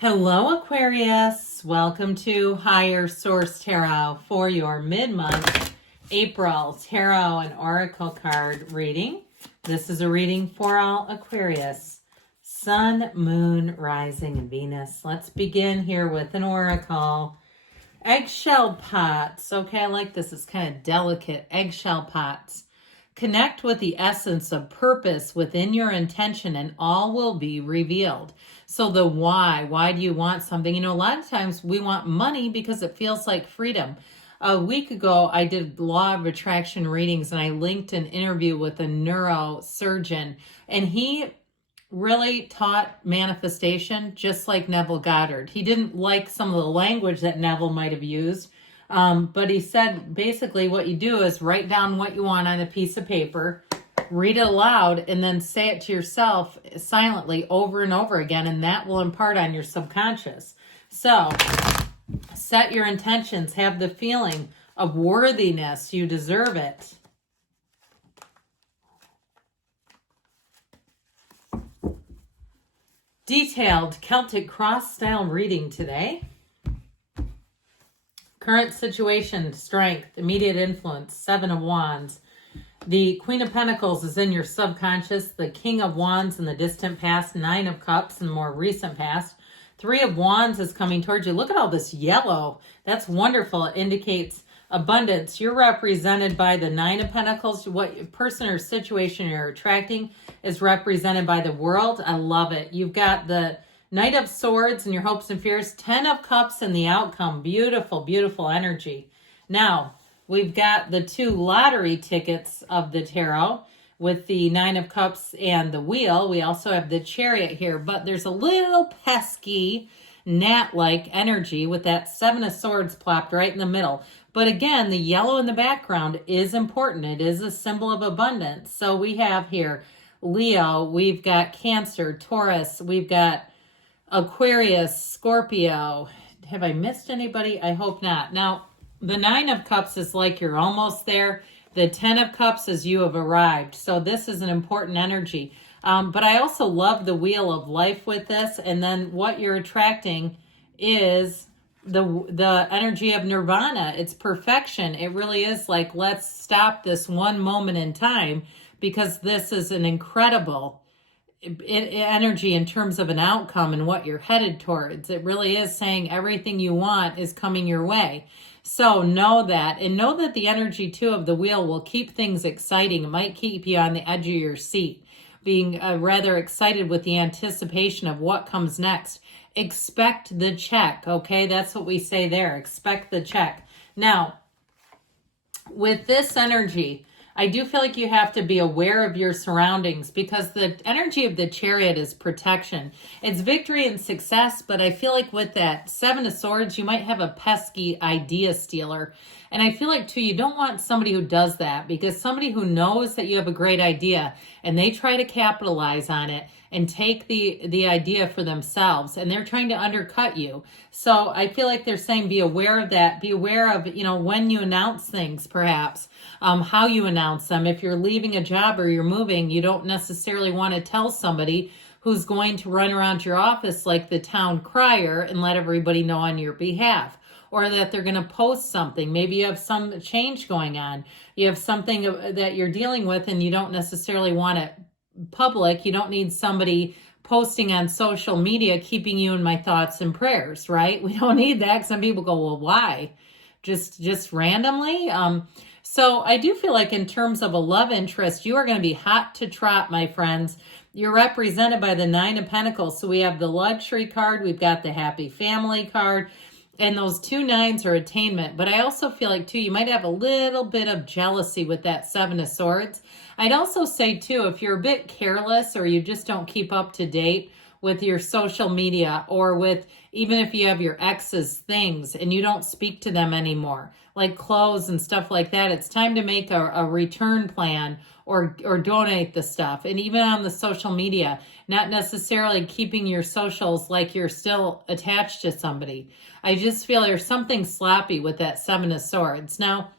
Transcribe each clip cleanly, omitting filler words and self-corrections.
Hello, Aquarius. Welcome to Higher Source Tarot for your mid-month April Tarot and Oracle card reading. This is a reading for all Aquarius. Sun, Moon, Rising, and Venus. Let's begin here with an oracle. Eggshell pots. Okay, I like this. It's kind of delicate. Eggshell pots. Connect with the essence of purpose within your intention and all will be revealed. So the why do you want something? You know, a lot of times we want money because it feels like freedom. A week ago, I did law of attraction readings and I linked an interview with a neurosurgeon, and he really taught manifestation just like Neville Goddard. He didn't like some of the language that Neville might have used, but he said basically what you do is write down what you want on a piece of paper, read it aloud, and then say it to yourself silently over and over again, and that will impart on your subconscious. So set your intentions, have the feeling of worthiness. You deserve it. Detailed Celtic cross-style reading today. Current situation, strength, immediate influence, 7 of Wands. The Queen of Pentacles is in your subconscious. The King of Wands in the distant past. 9 of Cups in the more recent past. 3 of Wands is coming towards you. Look at all this yellow. That's wonderful. It indicates abundance. You're represented by the 9 of Pentacles. What person or situation you're attracting is represented by the World. I love it. You've got the Knight of Swords and your hopes and fears. 10 of Cups and the outcome. Beautiful, beautiful energy. Now, we've got the 2 lottery tickets of the tarot with the 9 of Cups and the Wheel. We also have the Chariot here, but there's a little pesky gnat-like energy with that 7 of Swords plopped right in the middle. But again, the yellow in the background is important. It is a symbol of abundance. So we have here Leo, we've got Cancer, Taurus, we've got Aquarius, Scorpio. Have I missed anybody? I hope not. Now, the 9 of Cups is like you're almost there. The 10 of Cups is you have arrived. So this is an important energy. But I also love the Wheel of Life with this. And then what you're attracting is the energy of nirvana. It's perfection. It really is like, let's stop this one moment in time, because this is an incredible energy in terms of an outcome and what you're headed towards. It really is saying everything you want is coming your way. So know that, and know that the energy too of the Wheel will keep things exciting. It might keep you on the edge of your seat, being rather excited with the anticipation of what comes next. Expect the check, okay? That's what we say there. Expect the check. Now, with this energy, I do feel like you have to be aware of your surroundings, because the energy of the Chariot is protection. It's victory and success, but I feel like with that 7 of Swords, you might have a pesky idea stealer. And I feel like, too, you don't want somebody who does that, because somebody who knows that you have a great idea and they try to capitalize on it and take the idea for themselves, and they're trying to undercut you. So I feel like they're saying be aware of that. Be aware of, when you announce things, perhaps, how you announce them. If you're leaving a job or you're moving, you don't necessarily want to tell somebody who's going to run around your office like the town crier and let everybody know on your behalf. Or that they're going to post something. Maybe you have some change going on. You have something that you're dealing with and you don't necessarily want it public. You don't need somebody posting on social media keeping you in my thoughts and prayers, right? We don't need that. Some people go, well, why? Just randomly? So I do feel like in terms of a love interest, you are going to be hot to trot, my friends. You're represented by the 9 of Pentacles. So we have the luxury card. We've got the happy family card. And those 2 9s are attainment. But I also feel like, too, you might have a little bit of jealousy with that 7 of Swords. I'd also say, too, if you're a bit careless or you just don't keep up to date with your social media, or with even if you have your ex's things and you don't speak to them anymore, like clothes and stuff like that, it's time to make a return plan or donate the stuff. And even on the social media, not necessarily keeping your socials like you're still attached to somebody. I just feel there's something sloppy with that 7 of Swords. Now,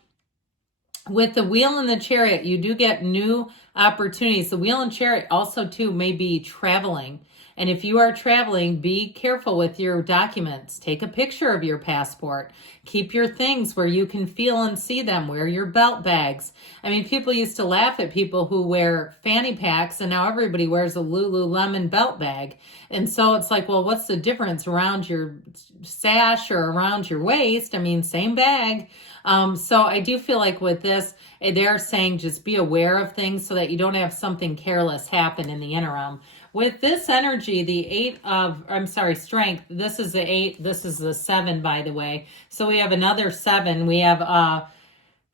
with the Wheel and the Chariot, you do get new opportunities. The Wheel and Chariot also, too, may be traveling. And if you are traveling, be careful with your documents. Take a picture of your passport. Keep your things where you can feel and see them. Wear your belt bags. I mean, people used to laugh at people who wear fanny packs, and now everybody wears a Lululemon belt bag. And so it's like, well, what's the difference around your sash or around your waist? I mean, same bag. So I do feel like with this, they're saying just be aware of things so that you don't have something careless happen in the interim. With this energy, the strength, this is the 8, this is the 7, by the way. So we have another 7. We have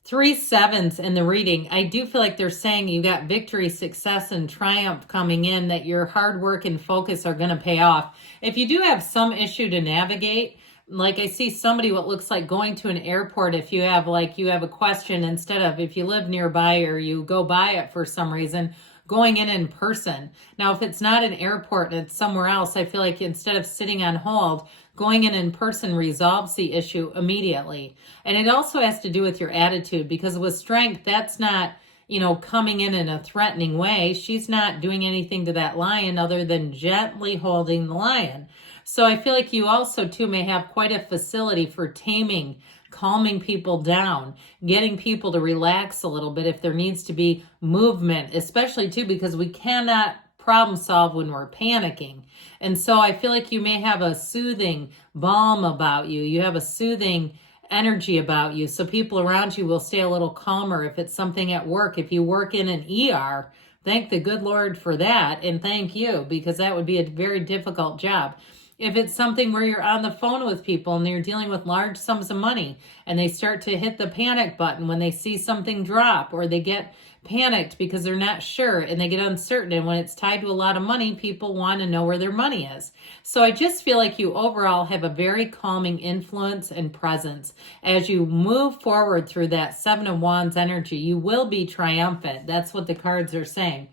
3 7s in the reading. I do feel like they're saying you got victory, success, and triumph coming in, that your hard work and focus are going to pay off. If you do have some issue to navigate, like I see somebody what looks like going to an airport, if you have a question, instead of, if you live nearby or you go by it for some reason, going in person. Now, if it's not an airport and it's somewhere else, I feel like instead of sitting on hold, going in person resolves the issue immediately. And it also has to do with your attitude, because with strength, that's not, coming in a threatening way. She's not doing anything to that lion other than gently holding the lion. So I feel like you also, too, may have quite a facility for taming, calming people down, getting people to relax a little bit if there needs to be movement, especially, too, because we cannot problem solve when we're panicking. And so I feel like you may have a soothing balm about you. You have a soothing energy about you. So people around you will stay a little calmer. If it's something at work, if you work in an ER, thank the good Lord for that. And thank you, because that would be a very difficult job. If it's something where you're on the phone with people and you're dealing with large sums of money and they start to hit the panic button when they see something drop, or they get panicked because they're not sure and they get uncertain. And when it's tied to a lot of money, people want to know where their money is. So I just feel like you overall have a very calming influence and presence. As you move forward through that 7 of Wands energy, you will be triumphant. That's what the cards are saying.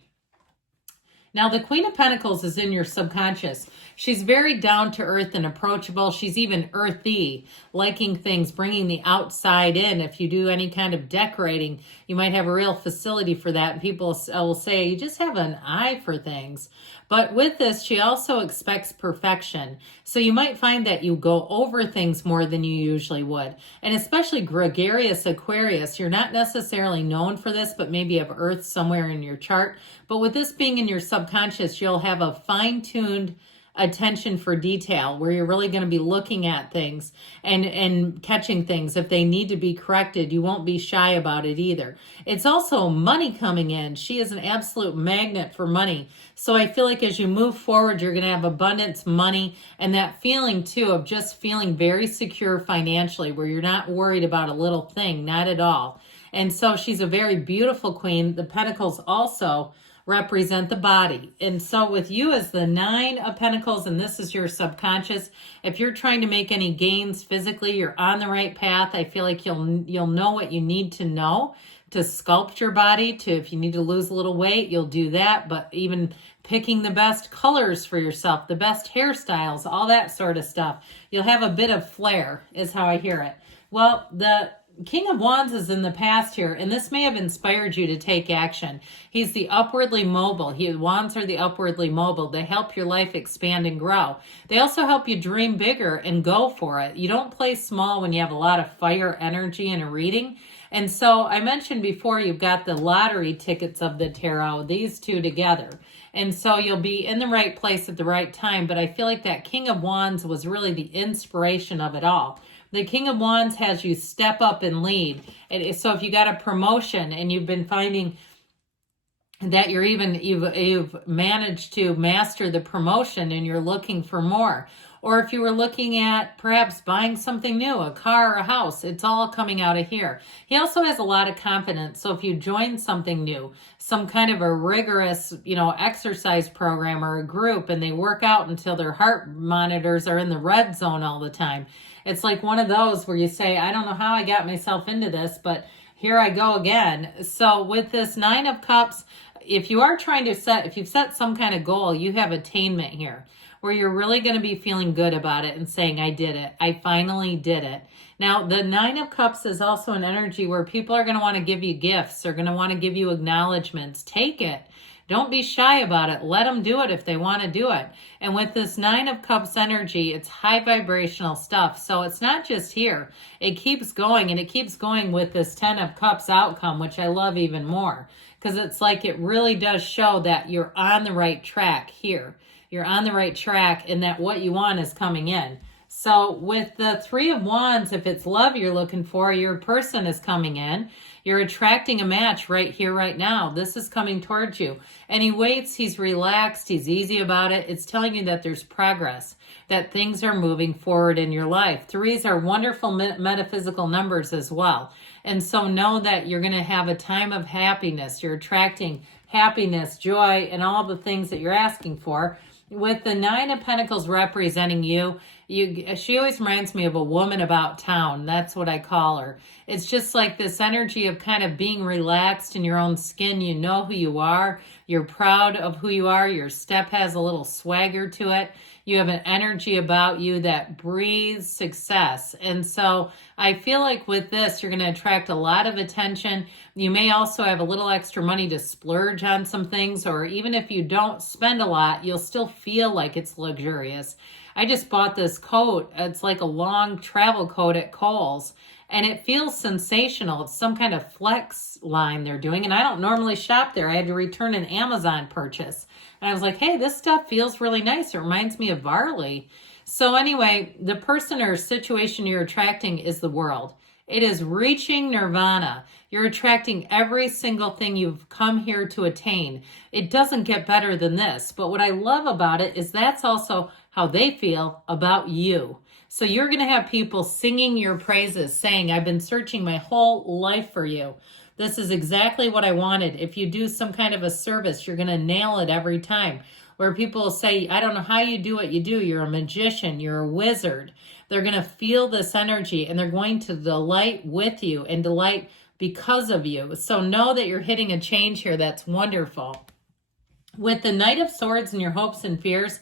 Now, the Queen of Pentacles is in your subconscious. She's very down to earth and approachable. She's even earthy, liking things, bringing the outside in. If you do any kind of decorating, you might have a real facility for that. And people will say, you just have an eye for things. But with this, she also expects perfection. So you might find that you go over things more than you usually would. And especially gregarious Aquarius, you're not necessarily known for this, but maybe you have earth somewhere in your chart. But with this being in your subconscious, you'll have a fine-tuned attention for detail where you're really going to be looking at things and catching things. If they need to be corrected, you won't be shy about it either. It's also money coming in. She is an absolute magnet for money. So I feel like as you move forward, you're going to have abundance, money, and that feeling too of just feeling very secure financially, where you're not worried about a little thing, not at all. And so she's a very beautiful queen. The Pentacles also represent the body. And so with you as the 9 of Pentacles, and this is your subconscious, if you're trying to make any gains physically, you're on the right path. I feel like you'll know what you need to know to sculpt your body. If you need to lose a little weight, you'll do that. But even picking the best colors for yourself, the best hairstyles, all that sort of stuff, you'll have a bit of flair, is how I hear it. Well, the King of Wands is in the past here, and this may have inspired you to take action. He's the upwardly mobile. Wands are the upwardly mobile. They help your life expand and grow. They also help you dream bigger and go for it. You don't play small when you have a lot of fire energy in a reading. And so I mentioned before, you've got the lottery tickets of the tarot, these two together. And so you'll be in the right place at the right time. But I feel like that King of Wands was really the inspiration of it all. The King of Wands has you step up and lead. So if you got a promotion and you've been finding that you've managed to master the promotion and you're looking for more, or if you were looking at perhaps buying something new, a car or a house, it's all coming out of here. He also has a lot of confidence. So if you join something new, some kind of a rigorous, exercise program or a group, and they work out until their heart monitors are in the red zone all the time, it's like one of those where you say, I don't know how I got myself into this, but here I go again. So with this 9 of Cups, if you've set some kind of goal, you have attainment here, where you're really going to be feeling good about it and saying, I did it. I finally did it. Now, the 9 of Cups is also an energy where people are going to want to give you gifts. They're going to want to give you acknowledgments. Take it. Don't be shy about it. Let them do it if they want to do it. And with this 9 of Cups energy, it's high vibrational stuff. So it's not just here. It keeps going, and it keeps going with this 10 of Cups outcome, which I love even more, because it's like it really does show that you're on the right track here. You're on the right track, and that what you want is coming in. So with the 3 of Wands, if it's love you're looking for, your person is coming in. You're attracting a match right here, right now. This is coming towards you. And he waits, he's relaxed, he's easy about it. It's telling you that there's progress, that things are moving forward in your life. 3s are wonderful metaphysical numbers as well. And so know that you're going to have a time of happiness. You're attracting happiness, joy, and all the things that you're asking for. With the 9 of Pentacles representing you, she always reminds me of a woman about town. That's what I call her. It's just like this energy of kind of being relaxed in your own skin. You know who you are. You're proud of who you are. Your step has a little swagger to it. You have an energy about you that breathes success. And so I feel like with this, you're going to attract a lot of attention. You may also have a little extra money to splurge on some things, or even if you don't spend a lot, you'll still feel like it's luxurious. I just bought this coat. It's like a long travel coat at Kohl's, and it feels sensational. It's some kind of flex line they're doing, and I don't normally shop there. I had to return an Amazon purchase. And I was like, hey, this stuff feels really nice. It reminds me of Varley. So anyway, the person or situation you're attracting is the world. It is reaching nirvana. You're attracting every single thing you've come here to attain. It doesn't get better than this. But what I love about it is that's also how they feel about you. So you're going to have people singing your praises, saying, I've been searching my whole life for you. This is exactly what I wanted. If you do some kind of a service, you're going to nail it every time. Where people will say, I don't know how you do what you do. You're a magician. You're a wizard. They're going to feel this energy, and they're going to delight with you and delight because of you. So know that you're hitting a change here that's wonderful. With the Knight of Swords and your hopes and fears,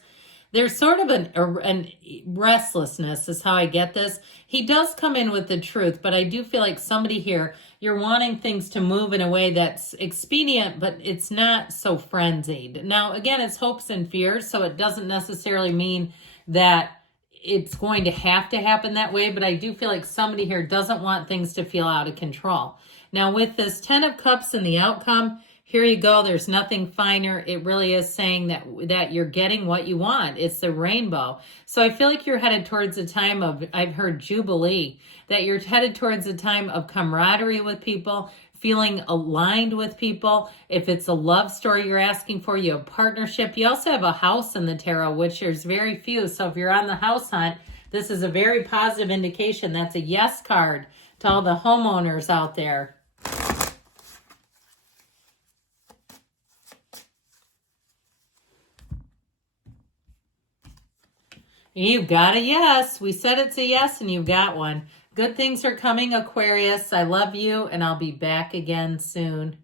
there's sort of an restlessness is how I get this. He does come in with the truth, but I do feel like somebody here, you're wanting things to move in a way that's expedient, but it's not so frenzied. Now, again, it's hopes and fears, so it doesn't necessarily mean that it's going to have to happen that way, but I do feel like somebody here doesn't want things to feel out of control. Now, with this 10 of Cups and the outcome, here you go. There's nothing finer. It really is saying that you're getting what you want. It's the rainbow. So I feel like you're headed towards a time of, I've heard Jubilee, that you're headed towards a time of camaraderie with people, feeling aligned with people. If it's a love story you're asking for, you have partnership. You also have a house in the tarot, which there's very few. So if you're on the house hunt, this is a very positive indication. That's a yes card to all the homeowners out there. You've got a yes. We said it's a yes, and you've got one. Good things are coming, Aquarius. I love you, and I'll be back again soon.